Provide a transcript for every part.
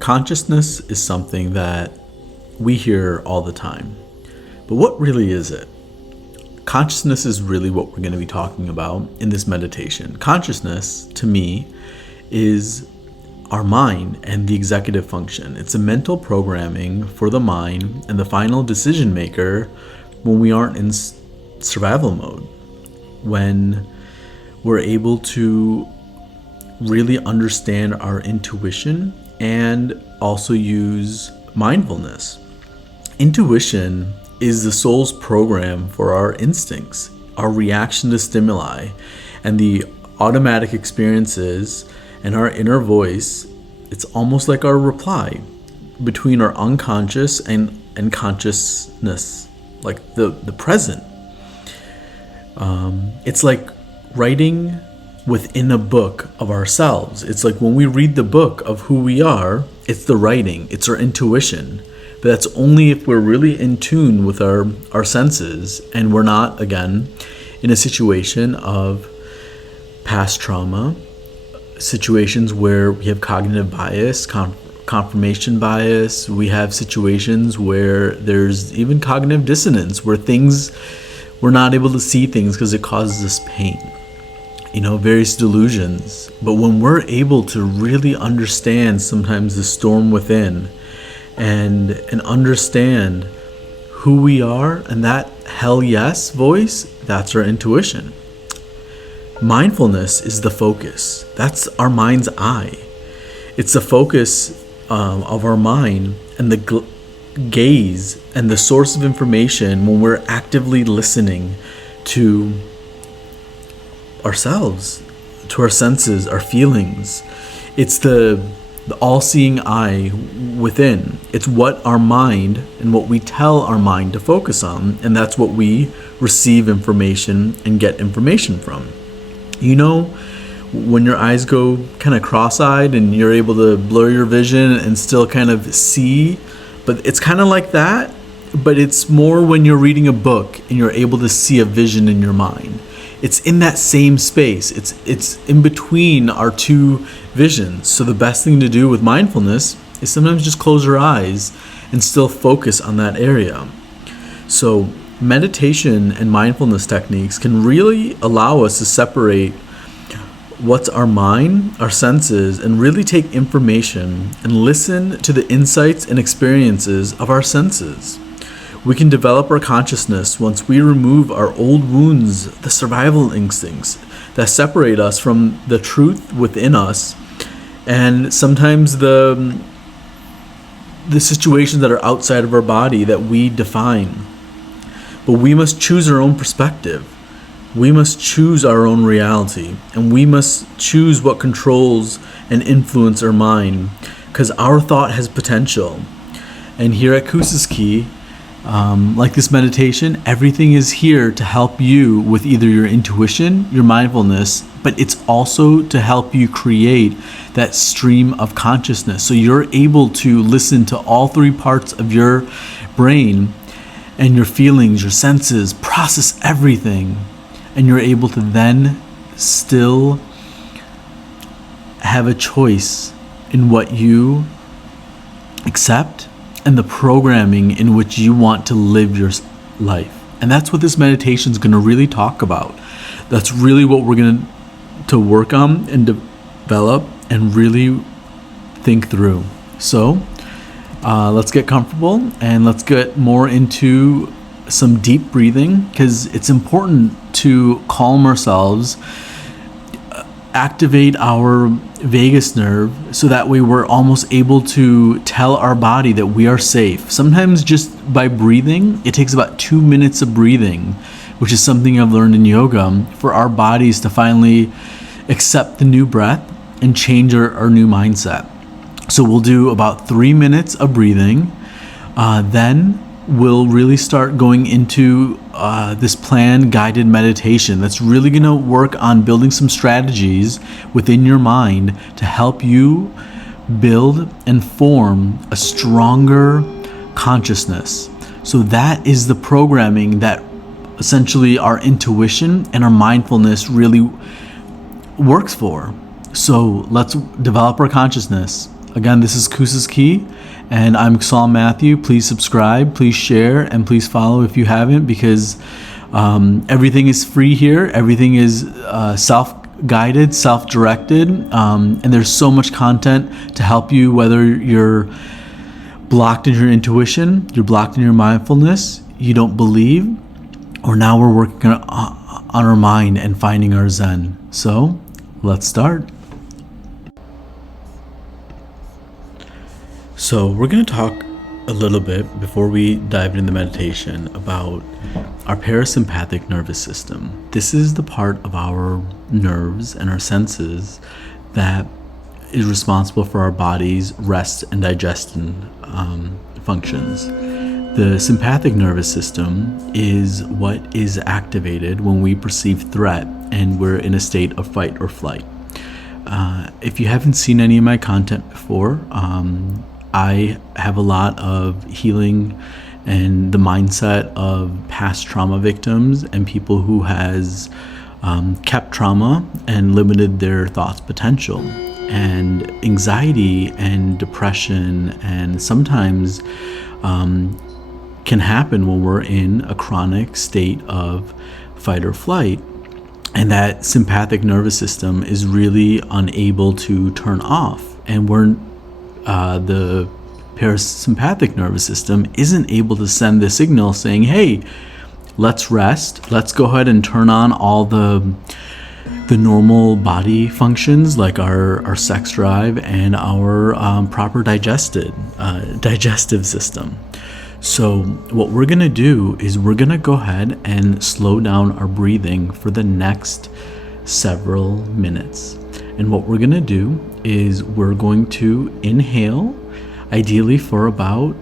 Consciousness is something that we hear all the time. But what really is it? Consciousness is really what we're going to be talking about in this meditation. Consciousness, to me, is our mind and the executive function. It's a mental programming for the mind and the final decision maker when we aren't in survival mode. When we're able to really understand our intuition and also use mindfulness. Intuition is the soul's program for our instincts, our reaction to stimuli, and the automatic experiences and our inner voice. It's almost like our reply between our unconscious and consciousness, like the present. It's like writing within a book of ourselves. It's like when we read the book of who we are, it's the writing, it's our intuition. But that's only if we're really in tune with our senses and we're not, again, in a situation of past trauma, situations where we have cognitive bias, confirmation bias. We have situations where there's even cognitive dissonance, where we're not able to see things because it causes us pain. Various delusions. But when we're able to really understand sometimes the storm within and understand who we are and that hell yes voice, that's our intuition. Mindfulness is the focus. That's our mind's eye. It's the focus of our mind and the gaze and the source of information when we're actively listening to ourselves, to our senses, our feelings. It's the all-seeing eye within. It's what our mind and what we tell our mind to focus on, and that's what we receive information and get information from. When your eyes go kind of cross-eyed and you're able to blur your vision and still kind of see, but it's kind of like that, but it's more when you're reading a book and you're able to see a vision in your mind. It's in that same space. It's in between our two visions. So the best thing to do with mindfulness is sometimes just close your eyes and still focus on that area. So meditation and mindfulness techniques can really allow us to separate what's our mind, our senses, and really take information and listen to the insights and experiences of our senses. We can develop our consciousness once we remove our old wounds, the survival instincts that separate us from the truth within us, and sometimes the situations that are outside of our body that we define. But we must choose our own perspective. We must choose our own reality, and we must choose what controls and influence our mind, because our thought has potential. And here at Kususki, like this meditation, everything is here to help you with either your intuition, your mindfulness, but it's also to help you create that stream of consciousness. So you're able to listen to all three parts of your brain and your feelings, your senses, process everything, and you're able to then still have a choice in what you accept and the programming in which you want to live your life. And that's what this meditation is going to really talk about. That's really what we're going to work on and develop and really think through. So let's get comfortable and let's get more into some deep breathing, because it's important to calm ourselves, activate our vagus nerve, so that way we're almost able to tell our body that we are safe. Sometimes just by breathing, it takes about 2 minutes of breathing, which is something I've learned in yoga, for our bodies to finally accept the new breath and change our new mindset. So we'll do about 3 minutes of breathing. Then we'll really start going into this planned guided meditation that's really going to work on building some strategies within your mind to help you build and form a stronger consciousness. So that is the programming that essentially our intuition and our mindfulness really works for. So let's develop our consciousness Again, this is Kusa's Key, and I'm Saul Matthew. Please subscribe, please share, and please follow if you haven't, because everything is free here. Everything is self-guided, self-directed, and there's so much content to help you, whether you're blocked in your intuition, you're blocked in your mindfulness, you don't believe, or now we're working on our mind and finding our Zen. So let's start. So we're going to talk a little bit before we dive into meditation about our parasympathetic nervous system. This is the part of our nerves and our senses that is responsible for our body's rest and digestion functions. The sympathetic nervous system is what is activated when we perceive threat and we're in a state of fight or flight. If you haven't seen any of my content before, I have a lot of healing and the mindset of past trauma victims and people who has kept trauma and limited their thoughts potential. And anxiety and depression and sometimes can happen when we're in a chronic state of fight or flight. And that sympathetic nervous system is really unable to turn off. And the parasympathetic nervous system isn't able to send the signal saying, hey, let's rest. Let's go ahead and turn on all the normal body functions like our sex drive and our proper digestive system. So what we're going to do is we're going to go ahead and slow down our breathing for the next several minutes. And what we're going to do is we're going to inhale, ideally for about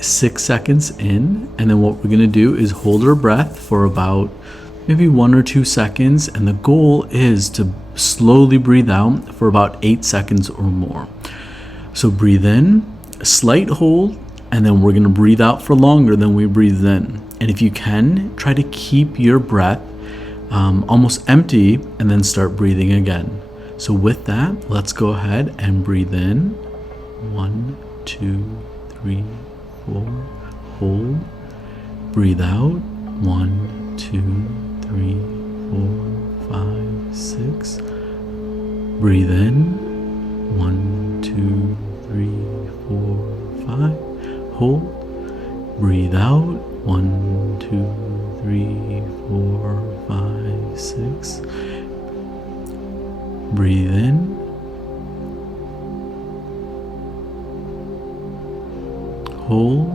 6 seconds in. And then what we're going to do is hold our breath for about maybe 1 or 2 seconds. And the goal is to slowly breathe out for about 8 seconds or more. So breathe in, a slight hold, and then we're going to breathe out for longer than we breathed in. And if you can, try to keep your breath almost empty and then start breathing again. So with that, let's go ahead and breathe in. 1, 2, 3, 4. Hold. Breathe out. 1, 2, 3, 4, 5, 6. Breathe in. 1, 2, 3, 4, 5. Hold. Breathe out. 1, 2, 3, 4, 5, 6. Breathe in. Hold.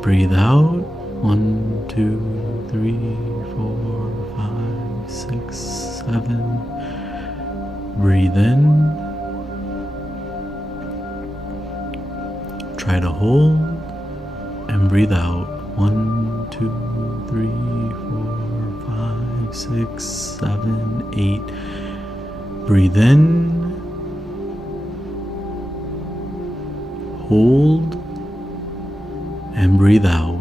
Breathe out. 1, 2, 3, 4, 5, 6, 7. Breathe in. Try to hold and breathe out. 1, 2, 3, 4, 5, 6, 7, 8. Breathe in. Hold and breathe out.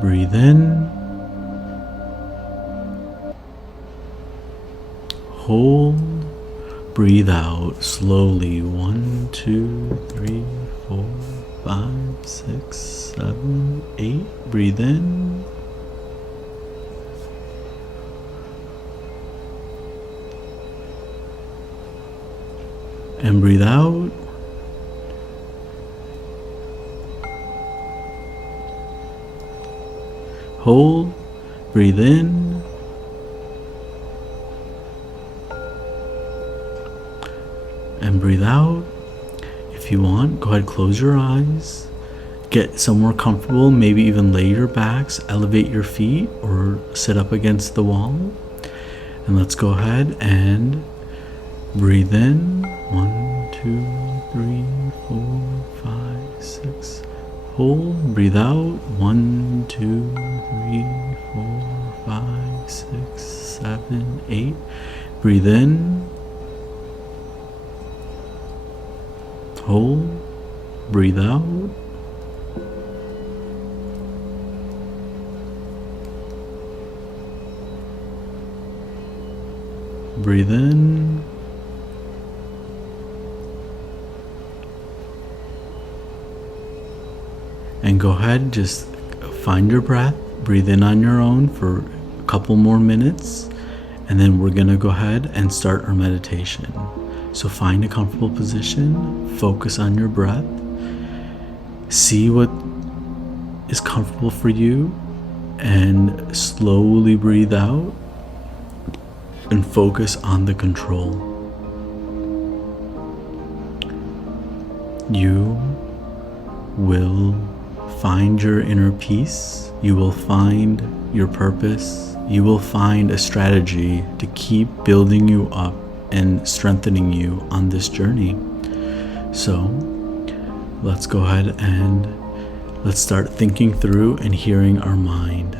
Breathe in. Hold. Breathe out slowly. 1, 2, 3, 4, 5, 6, 7, 8. Breathe in. And breathe out. Hold. Breathe in. And breathe out. If you want, go ahead, close your eyes. Get somewhere comfortable, maybe even lay your backs, elevate your feet, or sit up against the wall. And let's go ahead and breathe in. 1, 2, 3, 4, 5, 6. Hold. Breathe out. 1, 2, 3, 4, 5, 6, 7, 8. Breathe in. Hold. Breathe out. Breathe in. And go ahead, just find your breath. Breathe in on your own for a couple more minutes. And then we're going to go ahead and start our meditation. So find a comfortable position. Focus on your breath. See what is comfortable for you. And slowly breathe out. And focus on the control. You will find your inner peace. You will find your purpose. You will find a strategy to keep building you up and strengthening you on this journey. So let's go ahead and let's start thinking through and hearing our mind.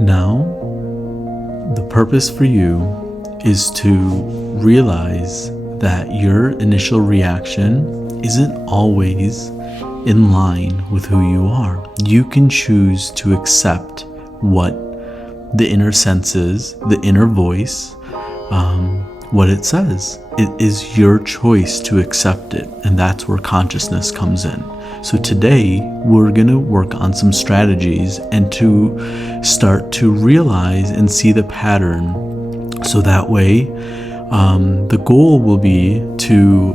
Now, the purpose for you is to realize that your initial reaction isn't always in line with who you are. You can choose to accept what the inner senses, the inner voice, what it says. It is your choice to accept it, and that's where consciousness comes in. So today, we're going to work on some strategies and to start to realize and see the pattern. So that way, the goal will be to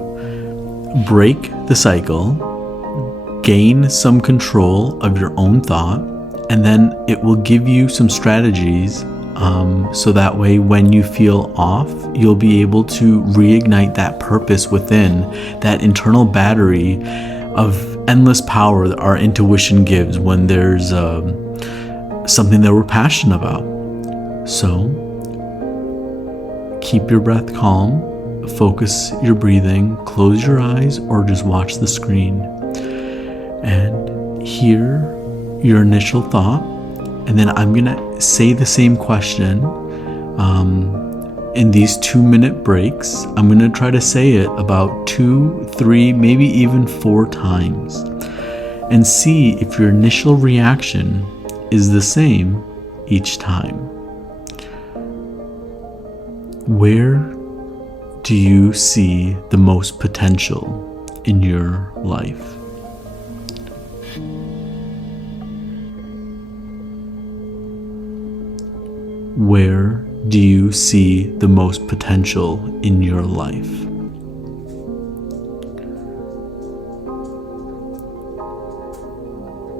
break the cycle, gain some control of your own thought, and then it will give you some strategies so that way when you feel off, you'll be able to reignite that purpose within, that internal battery of endless power that our intuition gives when there's something that we're passionate about. So keep your breath calm, focus your breathing, close your eyes, or just watch the screen and hear your initial thought. And then I'm going to say the same question in these 2-minute breaks, I'm going to try to say it about 2, 3, maybe even 4 times, and see if your initial reaction is the same each time. Where do you see the most potential in your life? Where do you see the most potential in your life?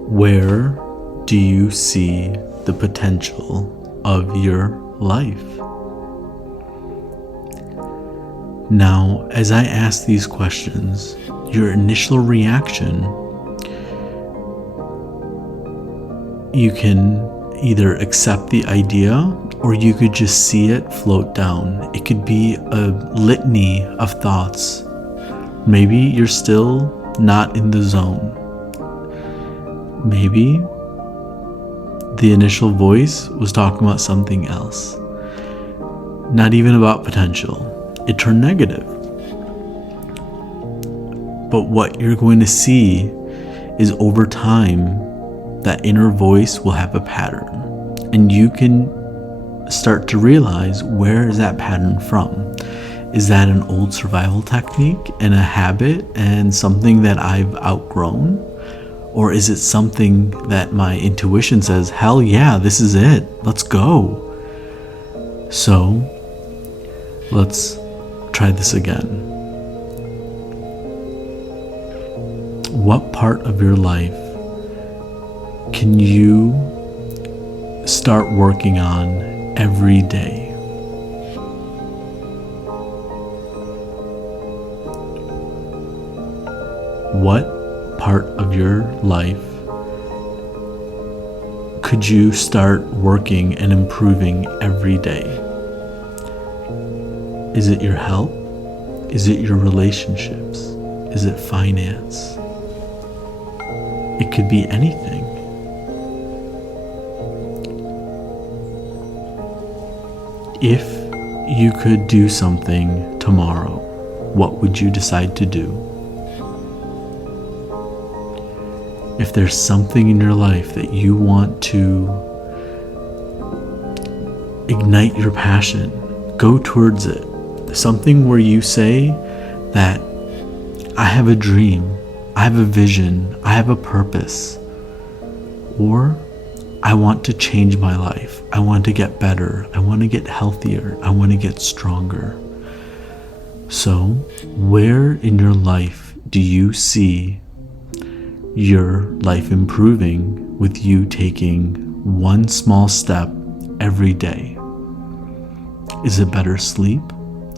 Where do you see the potential of your life? Now, as I ask these questions, your initial reaction, you can either accept the idea or you could just see it float down. It could be a litany of thoughts. Maybe you're still not in the zone. Maybe the initial voice was talking about something else, not even about potential. It turned negative. But what you're going to see is over time, that inner voice will have a pattern, and you can start to realize, where is that pattern from? Is that an old survival technique and a habit and something that I've outgrown? Or is it something that my intuition says, hell yeah, this is it, let's go? So let's try this again. What part of your life can you start working on every day? What part of your life could you start working and improving every day? Is it your health? Is it your relationships? Is it finance? It could be anything. If you could do something tomorrow, what would you decide to do? If there's something in your life that you want to ignite your passion, go towards it. Something where you say that I have a dream, I have a vision, I have a purpose, or I want to change my life. I want to get better. I want to get healthier. I want to get stronger. So, where in your life do you see your life improving with you taking one small step every day? Is it better sleep?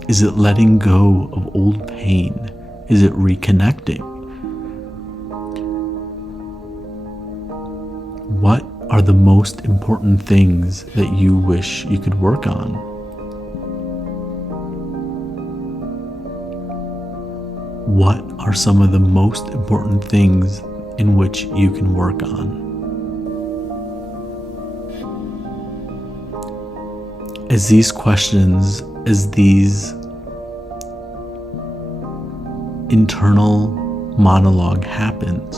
Is it letting go of old pain? Is it reconnecting? What are the most important things that you wish you could work on? What are some of the most important things in which you can work on? As these questions, as these internal monologue happens,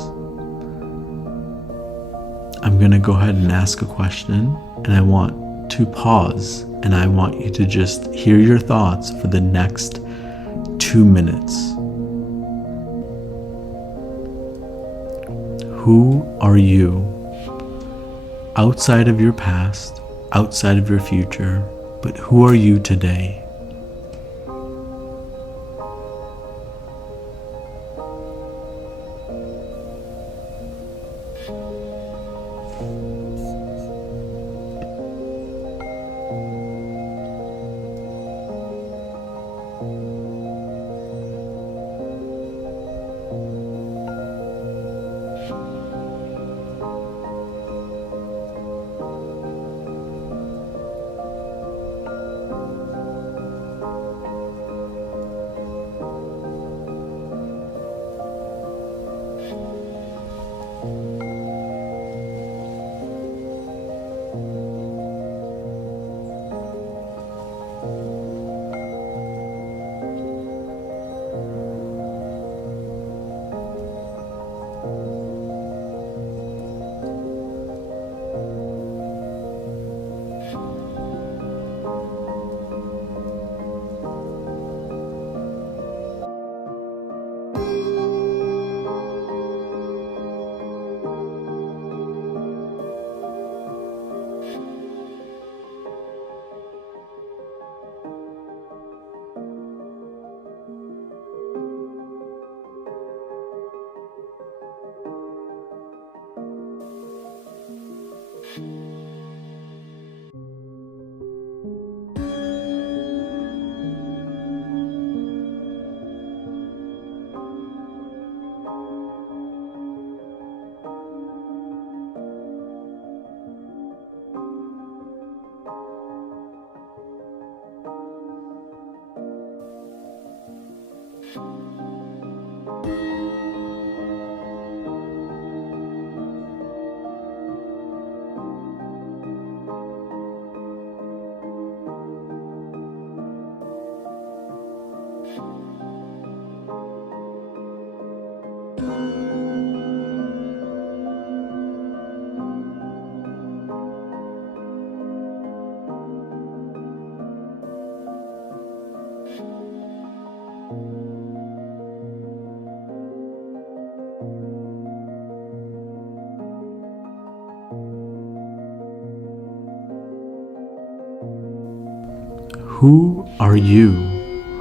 I'm going to go ahead and ask a question, and I want to pause, and I want you to just hear your thoughts for the next 2 minutes. Who are you outside of your past, outside of your future, but who are you today? Who are you?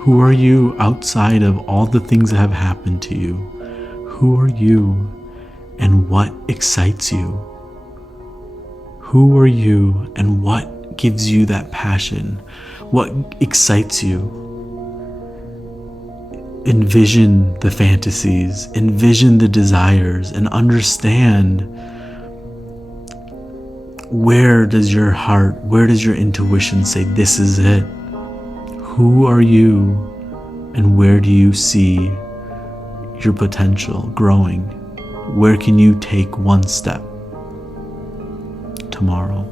Who are you outside of all the things that have happened to you? Who are you and what excites you? Who are you and what gives you that passion? What excites you? Envision the fantasies, envision the desires, and understand where does your heart, where does your intuition say this is it? Who are you and where do you see your potential growing? Where can you take one step tomorrow?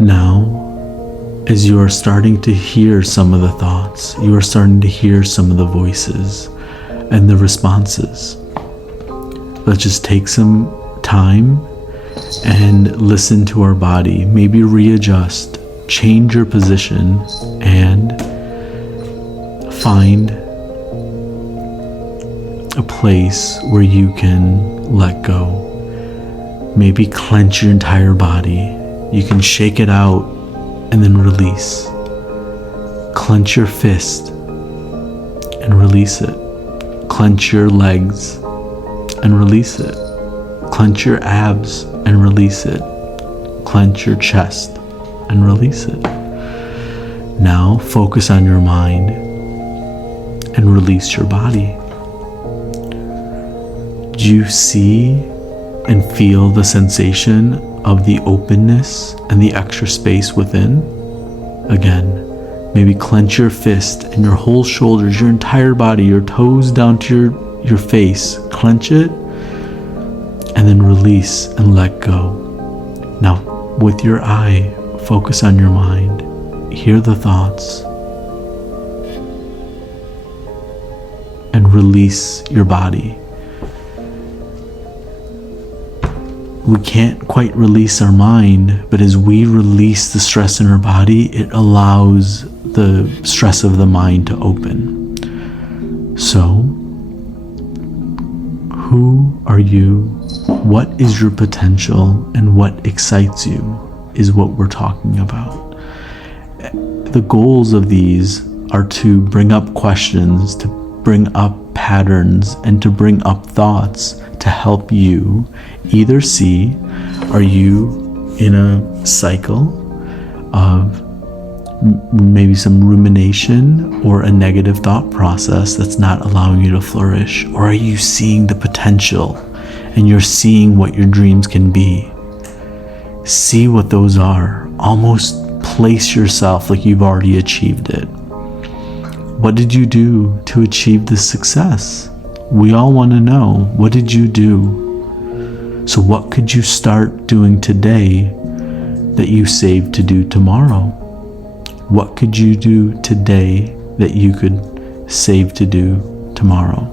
Now, as you are starting to hear some of the thoughts, you are starting to hear some of the voices and the responses. Let's just take some time and listen to our body. Maybe readjust, change your position, and find a place where you can let go. Maybe clench your entire body. You can shake it out and then release. Clench your fist and release it. Clench your legs and release it. Clench your abs and release it. Clench your chest and release it. Now focus on your mind and release your body. Do you see and feel the sensation of the openness and the extra space within? Again, maybe clench your fist and your whole shoulders, your entire body, your toes down to your face. Clench it and then release and let go. Now, with your eye, focus on your mind. Hear the thoughts and release your body. We can't quite release our mind, but as we release the stress in our body, it allows the stress of the mind to open. So, who are you? What is your potential and what excites you? is what we're talking about. The goals of these are to bring up questions, to bring up patterns, and to bring up thoughts to help you either see, are you in a cycle of maybe some rumination or a negative thought process that's not allowing you to flourish? Or are you seeing the potential and you're seeing what your dreams can be? See what those are. Almost place yourself like you've already achieved it. What did you do to achieve this success? We all want to know, what did you do? So what could you start doing today that you saved to do tomorrow? What could you do today that you could save to do tomorrow?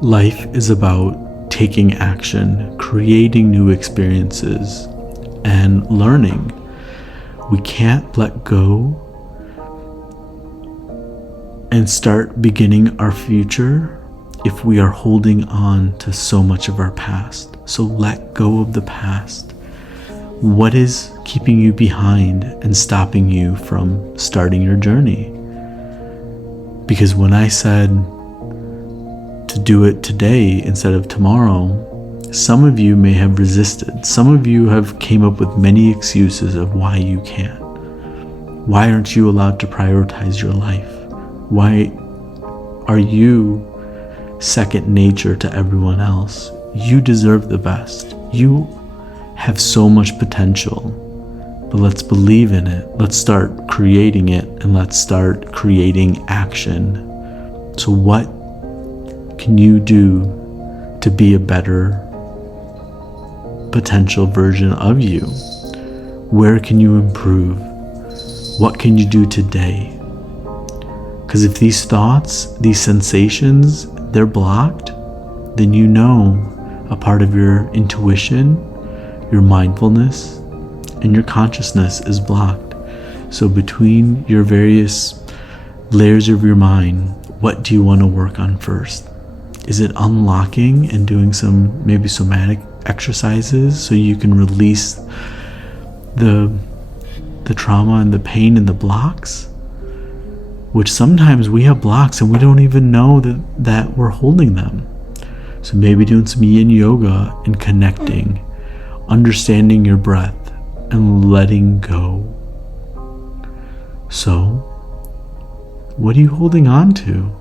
Life is about taking action, creating new experiences, and learning. We can't let go and start beginning our future if we are holding on to so much of our past. So let go of the past. What is keeping you behind and stopping you from starting your journey? Because when I said to do it today instead of tomorrow, some of you may have resisted. Some of you have came up with many excuses of why you can't. Why aren't you allowed to prioritize your life? Why are you second nature to everyone else? You deserve the best. You have so much potential, but let's believe in it. Let's start creating it, and let's start creating action. So what can you do to be a better potential version of you? Where can you improve? What can you do today? Because if these thoughts, these sensations, they're blocked, then you know a part of your intuition, your mindfulness, and your consciousness is blocked. So between your various layers of your mind, what do you want to work on first? Is it unlocking and doing some maybe somatic exercises so you can release the trauma and the pain and the blocks, which sometimes we have blocks and we don't even know that we're holding them. So maybe doing some yin yoga and connecting, understanding your breath and letting go. So, what are you holding on to?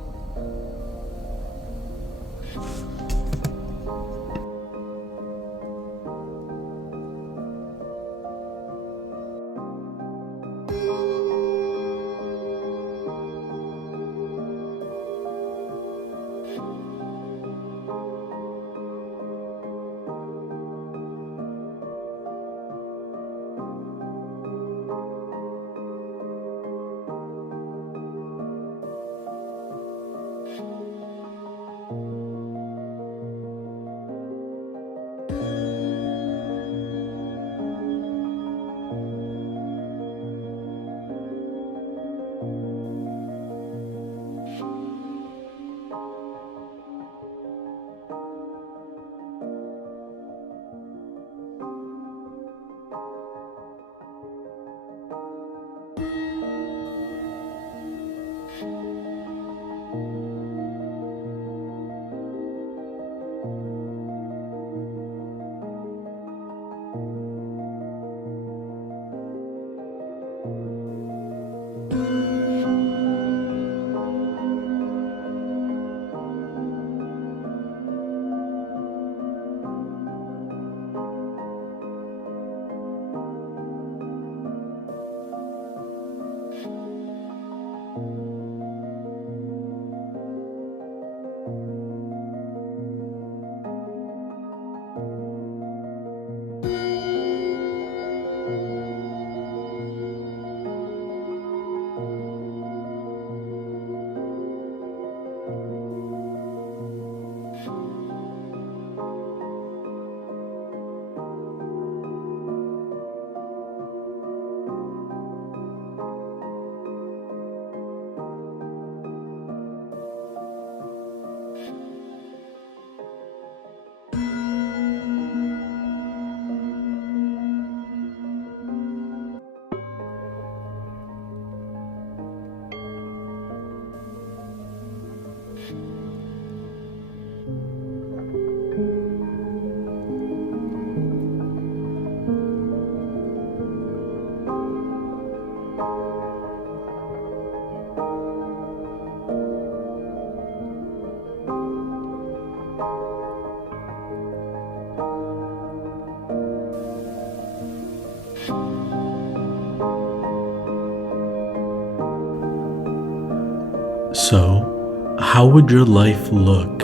So, how would your life look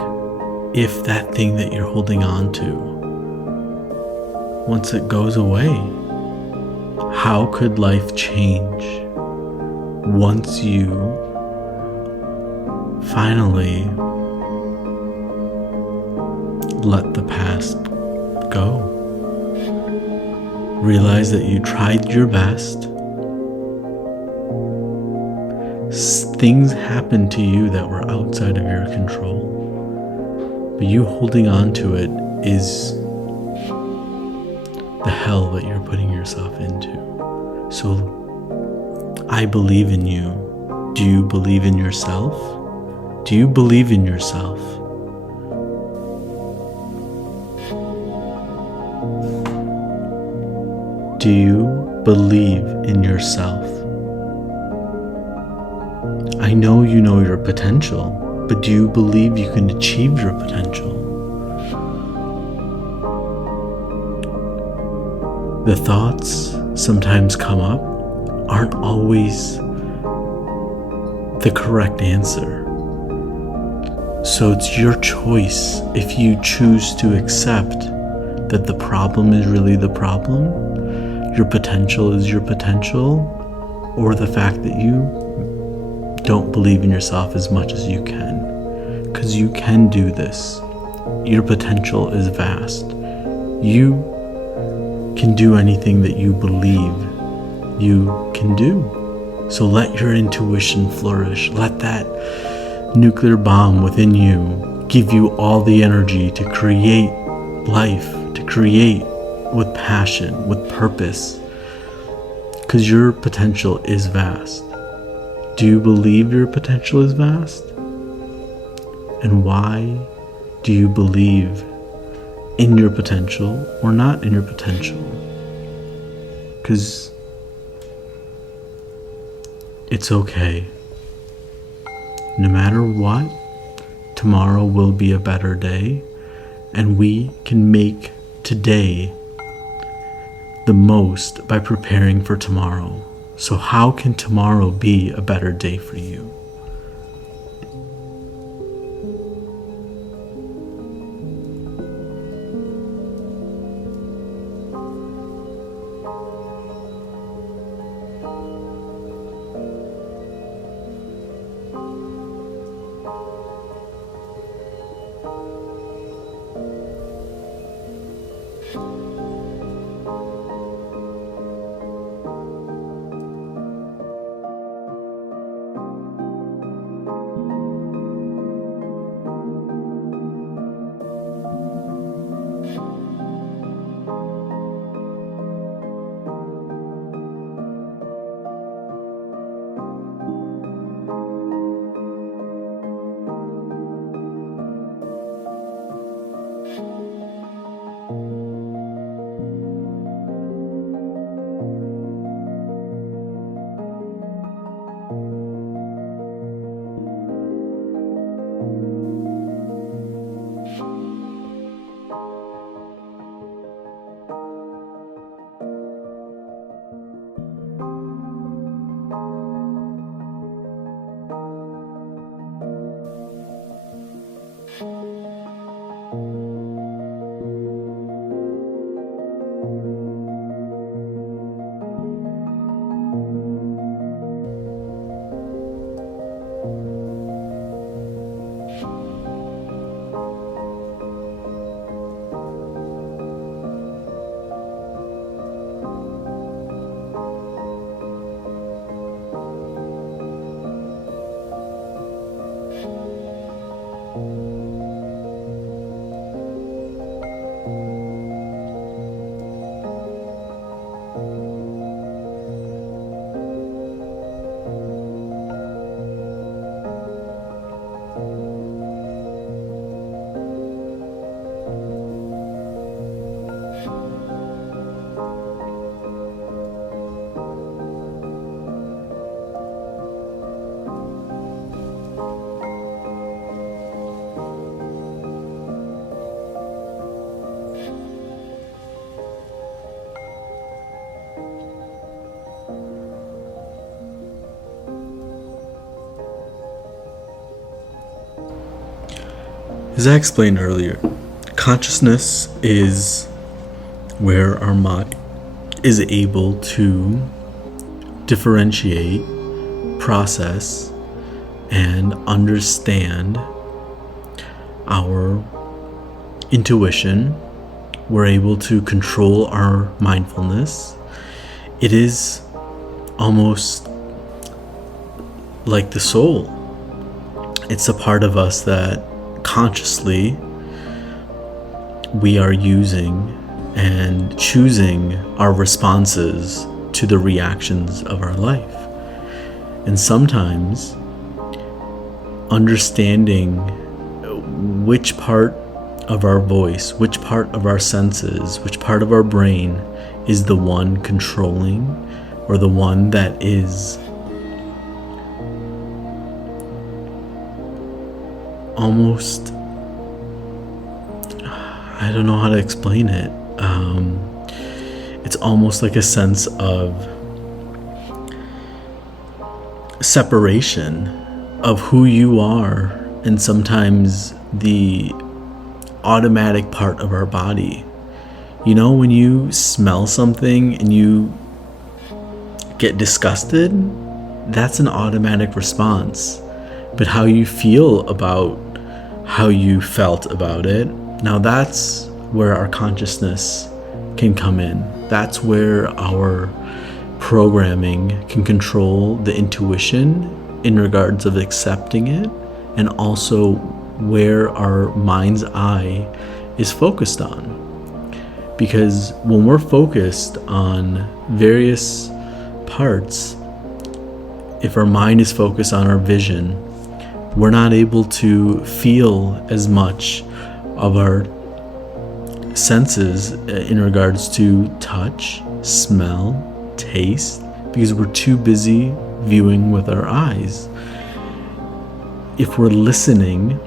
if that thing that you're holding on to, once it goes away? How could life change once you finally let the past go? Realize that you tried your best. Things happened to you that were outside of your control, but you holding on to it is the hell that you're putting yourself into. So I believe in you. Do you believe in yourself? Do you believe in yourself? Do you believe in yourself? I know you know your potential, but do you believe you can achieve your potential? The thoughts sometimes come up aren't always the correct answer. So it's your choice if you choose to accept that the problem is really the problem, your potential is your potential, or the fact that you don't believe in yourself as much as you can. Because you can do this. Your potential is vast. You can do anything that you believe you can do. So let your intuition flourish. Let that nuclear bomb within you give you all the energy to create life, to to create with passion, with purpose, because your potential is vast. Do you believe your potential is vast? And why do you believe in your potential or not in your potential? Because it's okay. No matter what, tomorrow will be a better day, and we can make today the most by preparing for tomorrow. So how can tomorrow be a better day for you? As I explained earlier, consciousness is where our mind is able to differentiate, process, and understand our intuition. We're able to control our mindfulness. It is almost like the soul. It's a part of us that consciously we are using and choosing our responses to the reactions of our life. And sometimes understanding which part of our voice, which part of our senses, which part of our brain is the one controlling or the one that is almost, I don't know how to explain it. It's almost like a sense of separation of who you are, and sometimes the automatic part of our body. You know, when you smell something and you get disgusted, that's an automatic response. But how you feel about how you felt about it, now that's where our consciousness can come in. That's where our programming can control the intuition in regards of accepting it, and also where our mind's eye is focused on. Because when we're focused on various parts, if our mind is focused on our vision, we're not able to feel as much of our senses in regards to touch, smell, taste, because we're too busy viewing with our eyes. If we're listening,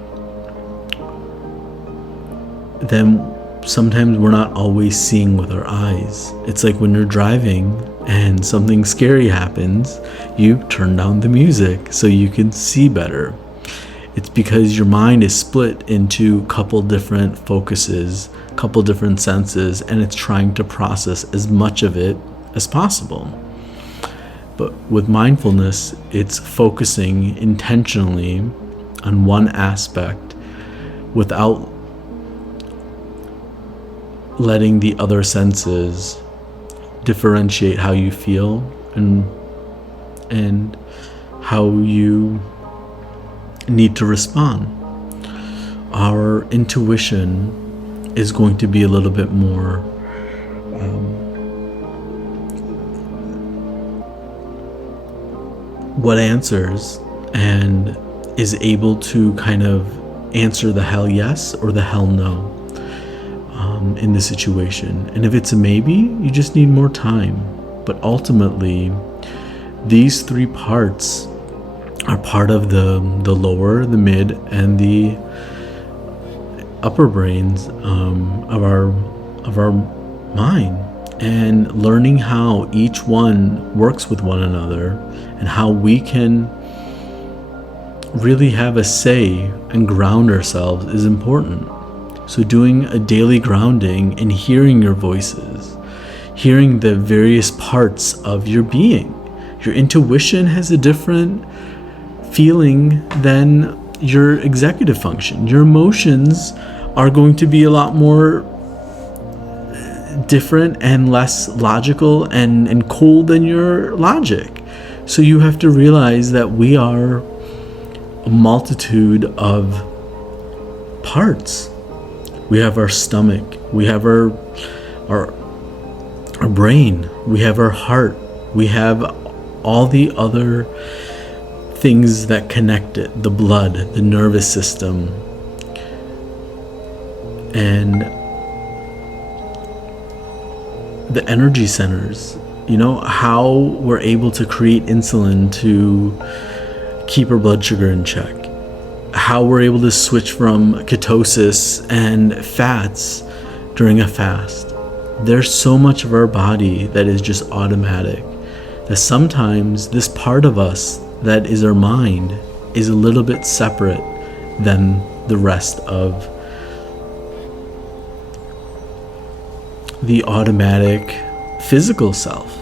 then sometimes we're not always seeing with our eyes. It's like when you're driving and something scary happens, you turn down the music so you can see better. It's because your mind is split into a couple different focuses, a couple different senses, and it's trying to process as much of it as possible. But with mindfulness, it's focusing intentionally on one aspect without letting the other senses differentiate how you feel and how you need to respond. Our intuition is going to be a little bit more what answers and is able to kind of answer the hell yes or the hell no in the situation. And if it's a maybe, you just need more time. But ultimately, these three parts are part of the lower, the mid, and the upper brains of our mind, and learning how each one works with one another and how we can really have a say and ground ourselves is important. So doing a daily grounding and hearing your voices, hearing the various parts of your being. Your intuition has a different feeling than your executive function. Your emotions are going to be a lot more different and less logical and cold than your logic. So you have to realize that we are a multitude of parts. We have our stomach, we have our brain, we have our heart, we have all the other things that connect it, the blood, the nervous system, and the energy centers. You know, how we're able to create insulin to keep our blood sugar in check, how we're able to switch from ketosis and fats during a fast. There's so much of our body that is just automatic, that sometimes this part of us that is our mind is a little bit separate than the rest of the automatic physical self.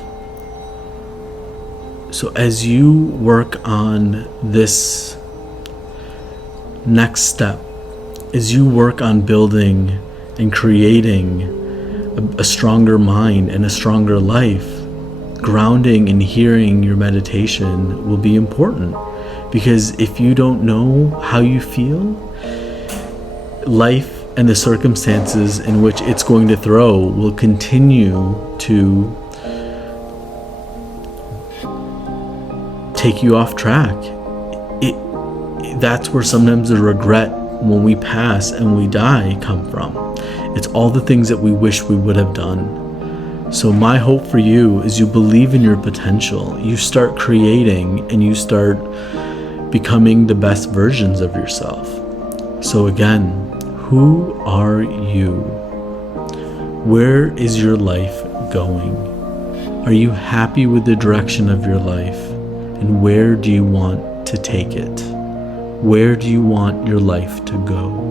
So as you work on this next step, as you work on building and creating a stronger mind and a stronger life, grounding and hearing your meditation will be important. Because if you don't know how you feel, life and the circumstances in which it's going to throw will continue to take you off track. That's where sometimes the regret when we pass and we die come from. It's all the things that we wish we would have done. So my hope for you is you believe in your potential. You start creating and you start becoming the best versions of yourself. So again, who are you? Where is your life going? Are you happy with the direction of your life? And where do you want to take it? Where do you want your life to go?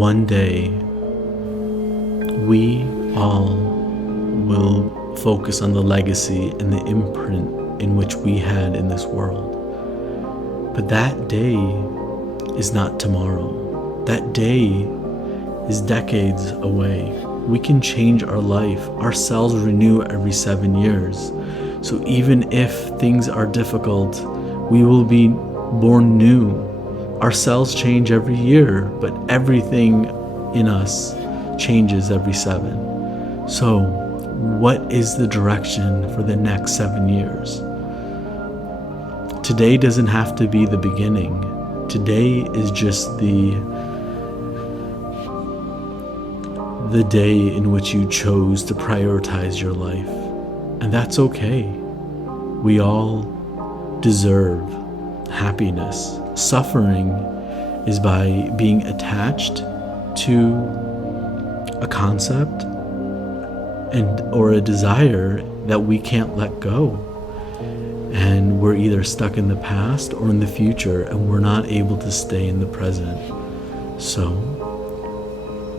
one day we all will focus on the legacy and the imprint in which we had in this world. But that day is not tomorrow. That day is decades away. We can change our life. Our cells renew every 7 years. So even if things are difficult, we will be born new. Our cells change every year, but everything in us changes every 7. So what is the direction for the next 7 years? Today doesn't have to be the beginning. Today is just the day in which you chose to prioritize your life. And that's okay. We all deserve happiness. Suffering is by being attached to a concept or a desire that we can't let go. And we're either stuck in the past or in the future, and we're not able to stay in the present. So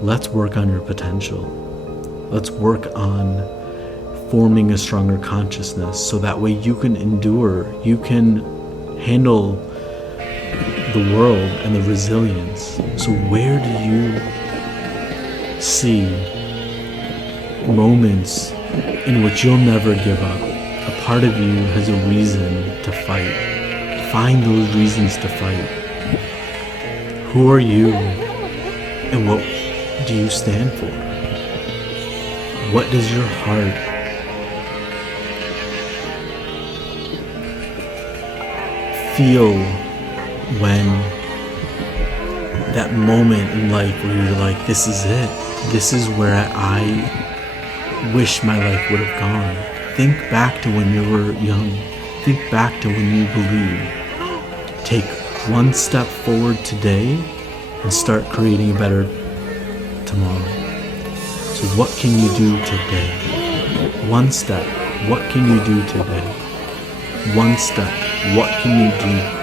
let's work on your potential. Let's work on forming a stronger consciousness so that way you can endure, you can handle the world and the resilience. So where do you see moments in which you'll never give up? A part of you has a reason to fight. Find those reasons to fight. Who are you and what do you stand for? What does your heart feel when that moment in life where you're like, this is it. This is where I wish my life would have gone. Think back to when you were young. Think back to when you believed. Take one step forward today and start creating a better tomorrow. So what can you do today? One step. What can you do today? One step. What can you do today?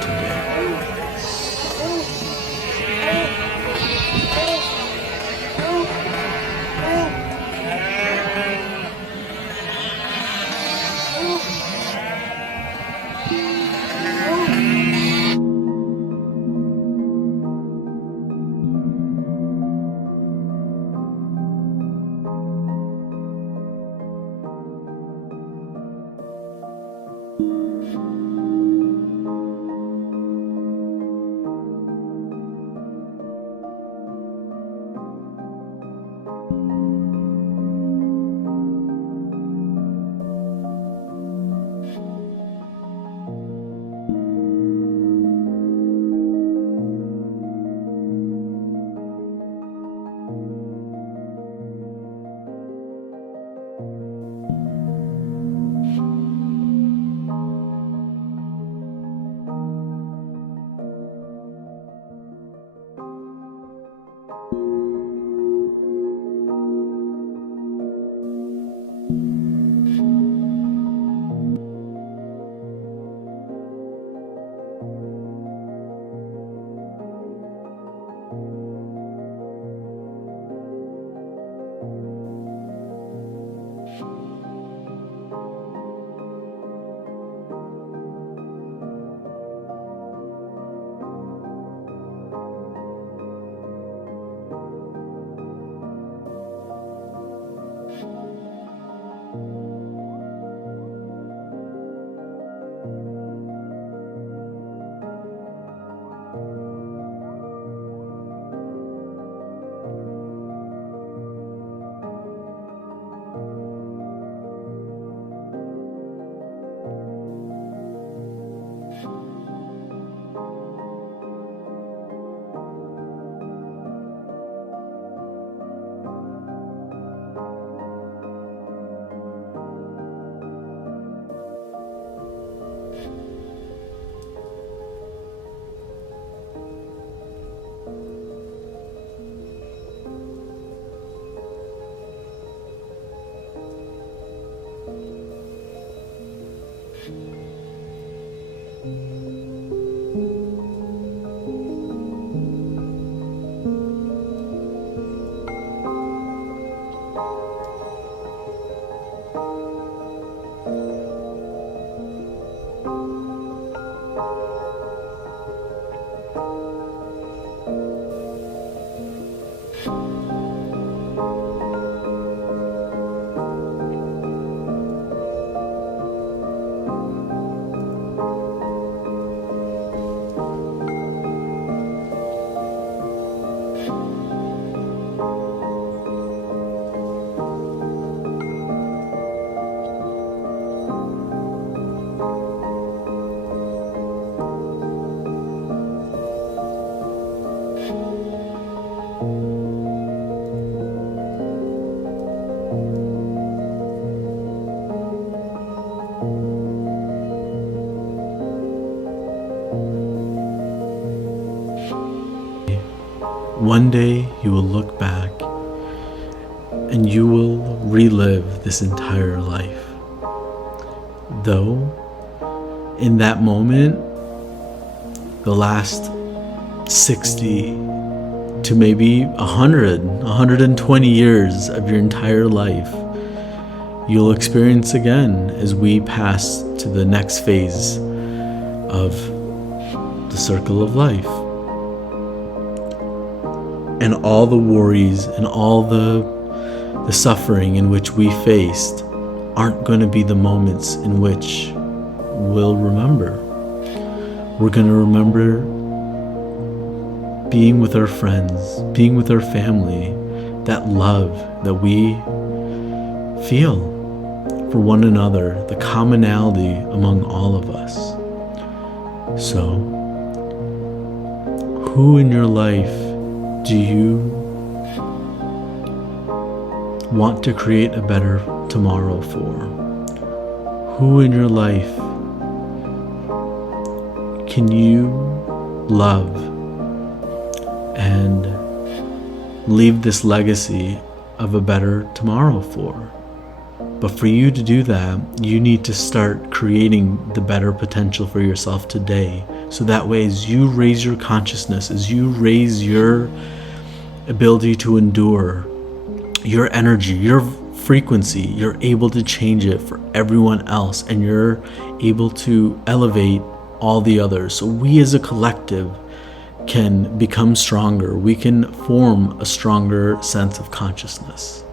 one day you will look back and you will relive this entire life. Though, in that moment, the last 60 to maybe 100, 120 years of your entire life, you'll experience again as we pass to the next phase of the circle of life. And all the worries and all the suffering in which we faced aren't going to be the moments in which we'll remember. We're going to remember being with our friends, being with our family, that love that we feel for one another, the commonality among all of us. So, who in your life do you want to create a better tomorrow for? Who in your life can you love and leave this legacy of a better tomorrow for? But for you to do that, you need to start creating the better potential for yourself today. So that way, as you raise your consciousness, as you raise your ability to endure, your energy, your frequency, you're able to change it for everyone else, and you're able to elevate all the others. So we as a collective can become stronger. We can form a stronger sense of consciousness.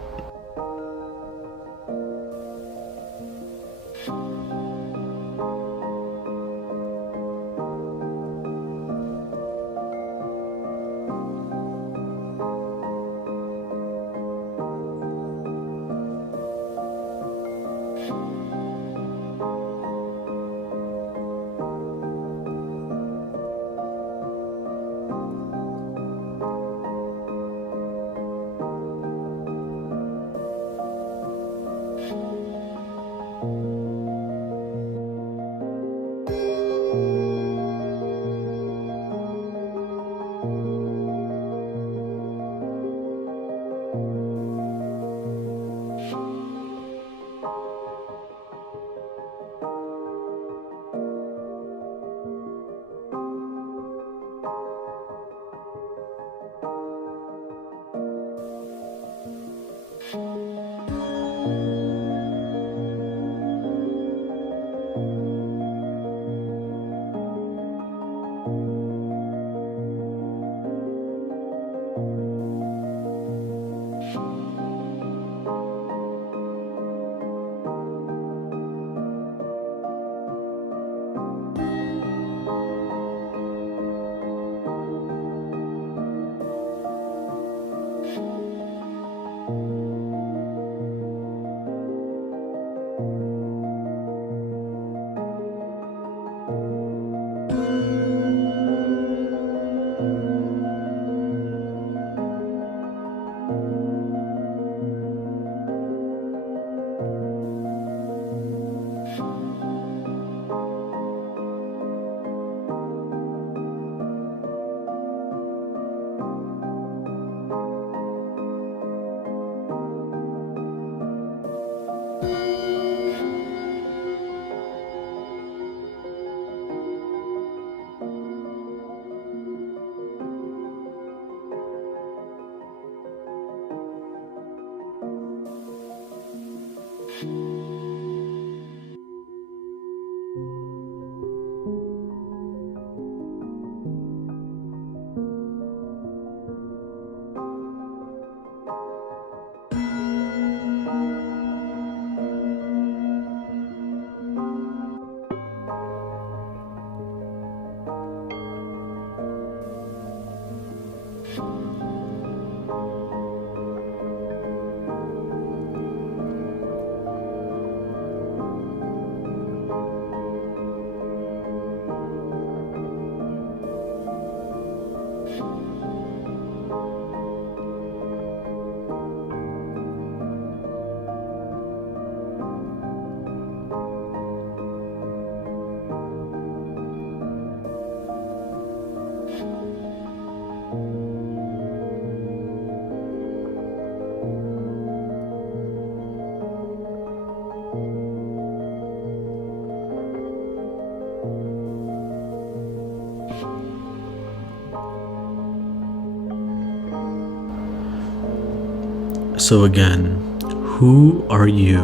So again, who are you?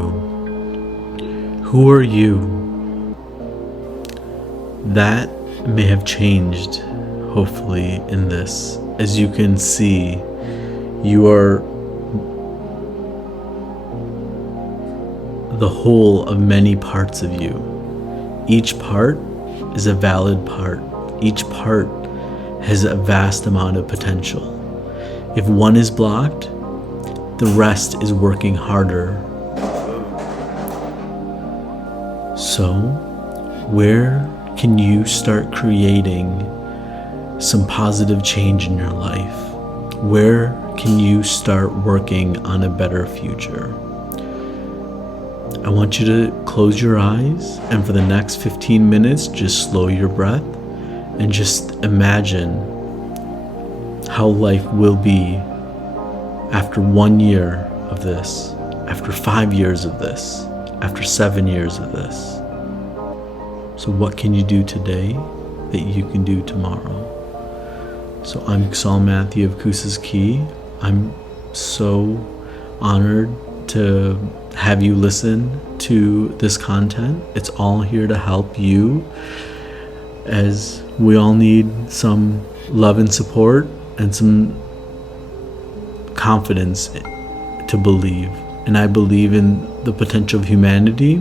Who are you? That may have changed, hopefully, in this. As you can see, you are the whole of many parts of you. Each part is a valid part. Each part has a vast amount of potential. If one is blocked, the rest is working harder. So, where can you start creating some positive change in your life? Where can you start working on a better future? I want you to close your eyes, and for the next 15 minutes, just slow your breath and just imagine how life will be after 1 year of this, after 5 years of this, after 7 years of this. So what can you do today that you can do tomorrow? So I'm Saul Matthew of Kusa's Key. I'm so honored to have you listen to this content. It's all here to help you, as we all need some love and support and some confidence to believe. And I believe in the potential of humanity.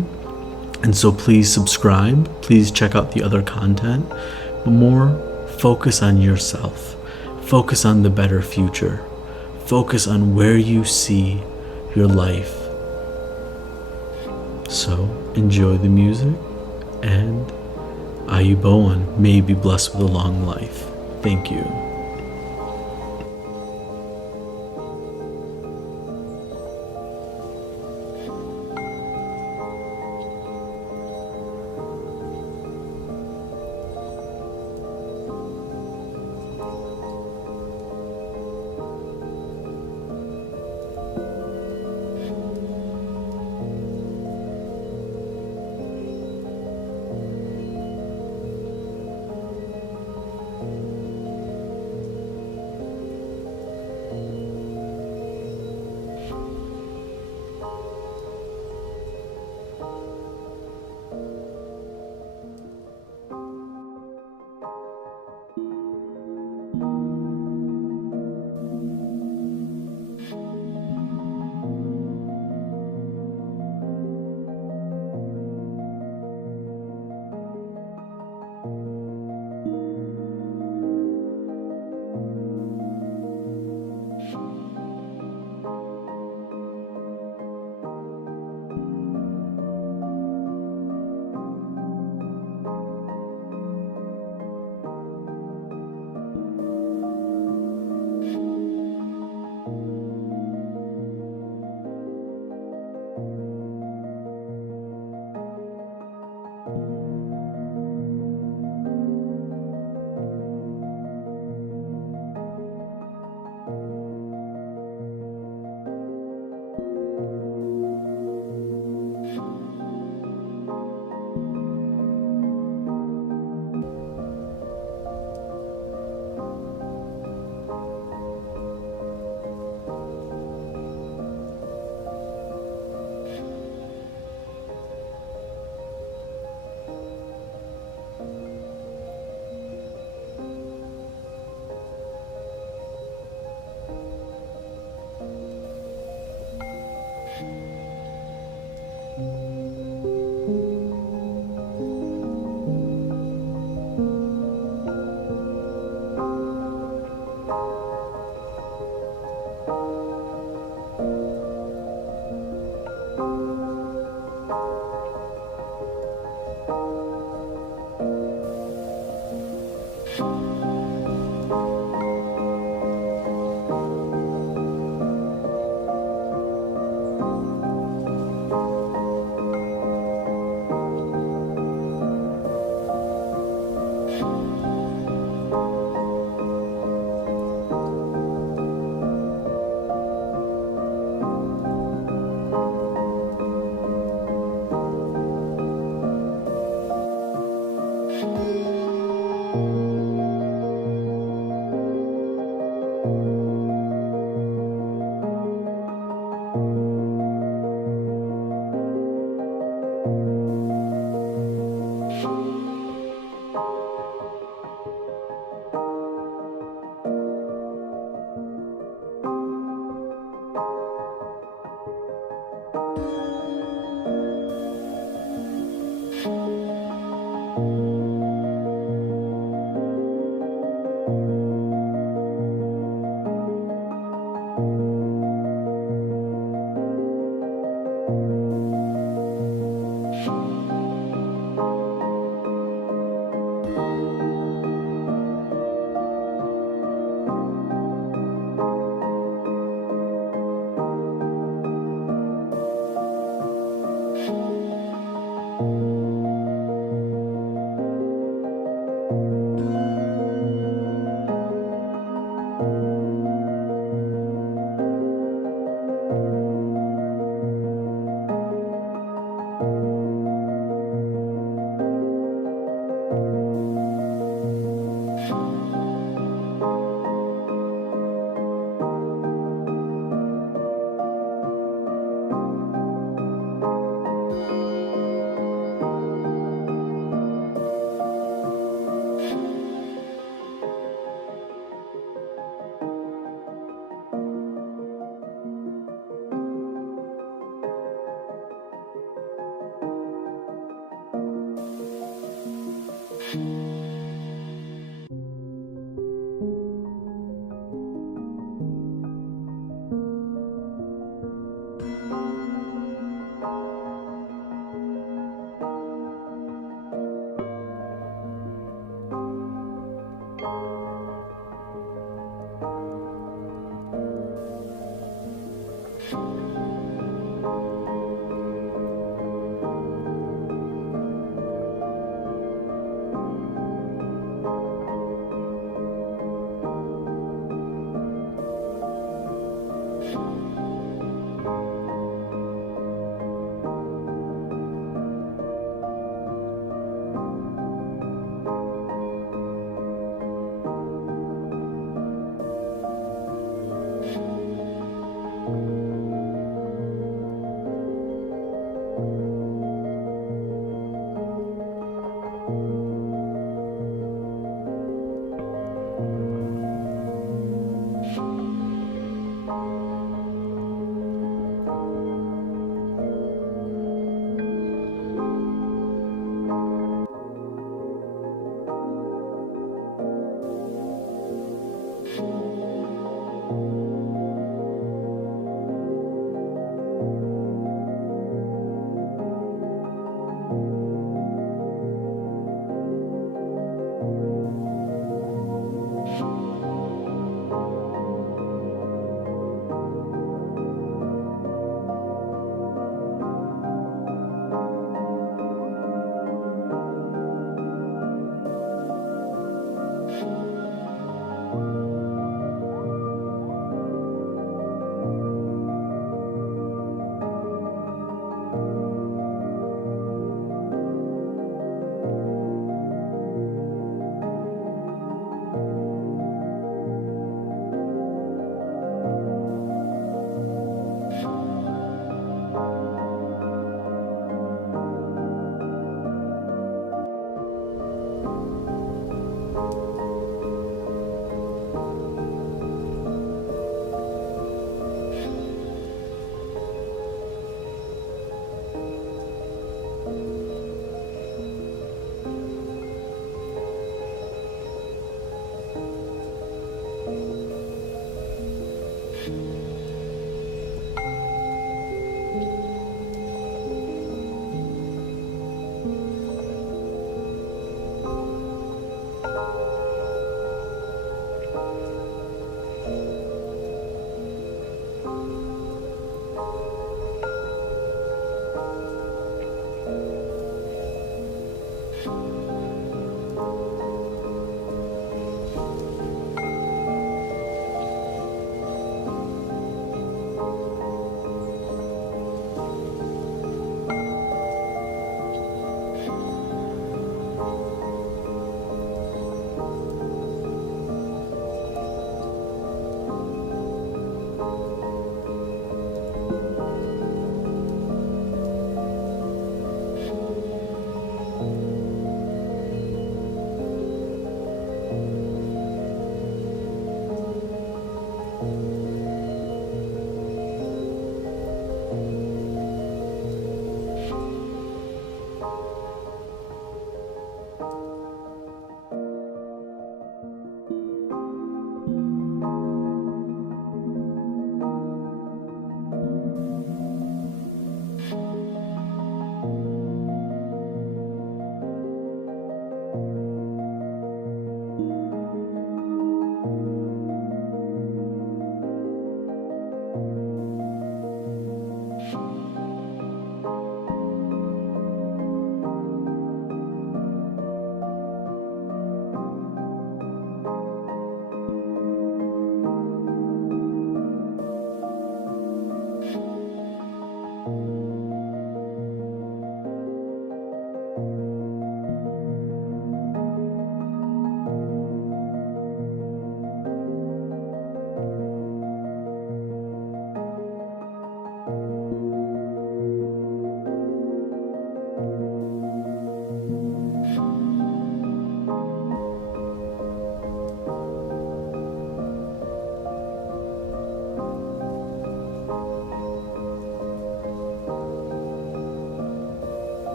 And so please subscribe. Please check out the other content. But more, focus on yourself. Focus on the better future. Focus on where you see your life. So enjoy the music, and Ayubowan, may you be blessed with a long life. Thank you.